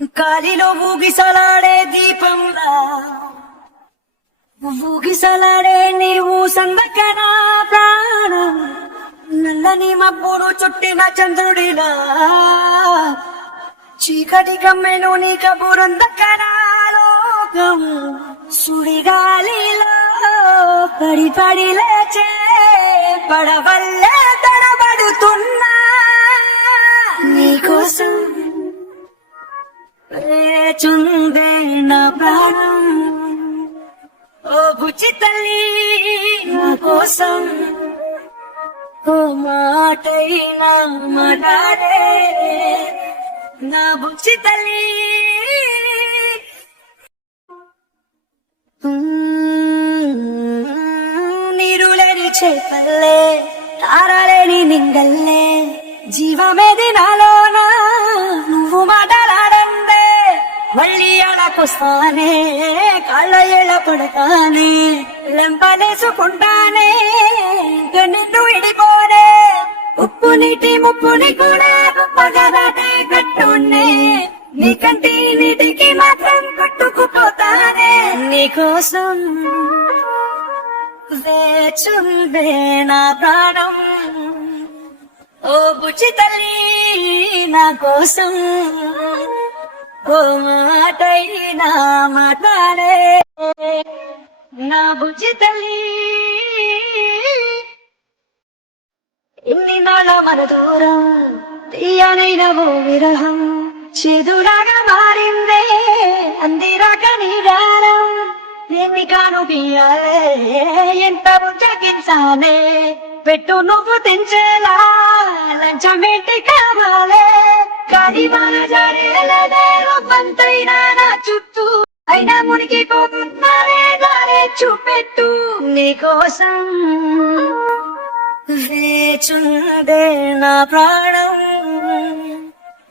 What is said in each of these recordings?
గాలిలో ఊగిసలాడే దీపంలా ఊగిసలాడే నీవు సందకనా ప్రాణం నల్లని మబ్బులు చుట్టిన చంద్రుడిలా చీకటి గమ్మెను నీ కబురందకనా లోకం సుడిగాలిలో పడి పడి లేచే పడవల్లే తడబడుతున్నా నీకోసం చుందే నా ప్రాణం ఓ బుజ్జి తల్లి నా కోసం ఓ మాటైనా మాట్లాడే నా బుజ్జి తల్లి నీరులేని చేపల్లే తారలేని నింగల్లే జీవమేది నాలోనా నువ్వు మాటలాడందే మళ్ళీ అడకొస్తానే కాళ్ళ ఎళ్ళ పడతానే లెంపలేసుకుంటానే నిన్ను ఇడిపోనే ఉప్పు నీటి ముప్పుని కూడా పగదాటే కట్టున్నే నీ కంటి నీటికి మాత్రం కొట్టుకుపోతానే నీకోసం వేచుందే నా ప్రాణం ఓ బుజ్జి తల్లి నా కోసం ఓ మాటైనా మాట్లాడే నా బుజ్జి తల్లి ఇన్ని నాళ్ళ మన దూరం తీయనైన ఓ విరహం చేదులాగా మారిందే అందిరాక నీ గారం ఏమి కాను బియ్యాలే ఎంత బుజ్జగించాలే పెట్టు నువ్వు తెంచేలా లంచమేంటి కావాలే కానీ మన జారేలనే రొబ్బంతైనా నా చుట్టూ అయినా మునిగిపోతున్నారే దారే చూపెట్టు నీకోసం వేచుందే నా ప్రాణం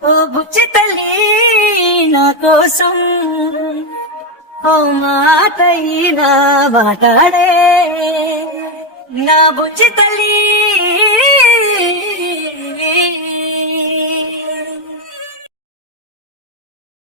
ఓ బుజ్జి తల్లి నా కోసం ఓ మాటైనా మాట్లాడే నా బుజ్జి తల్లి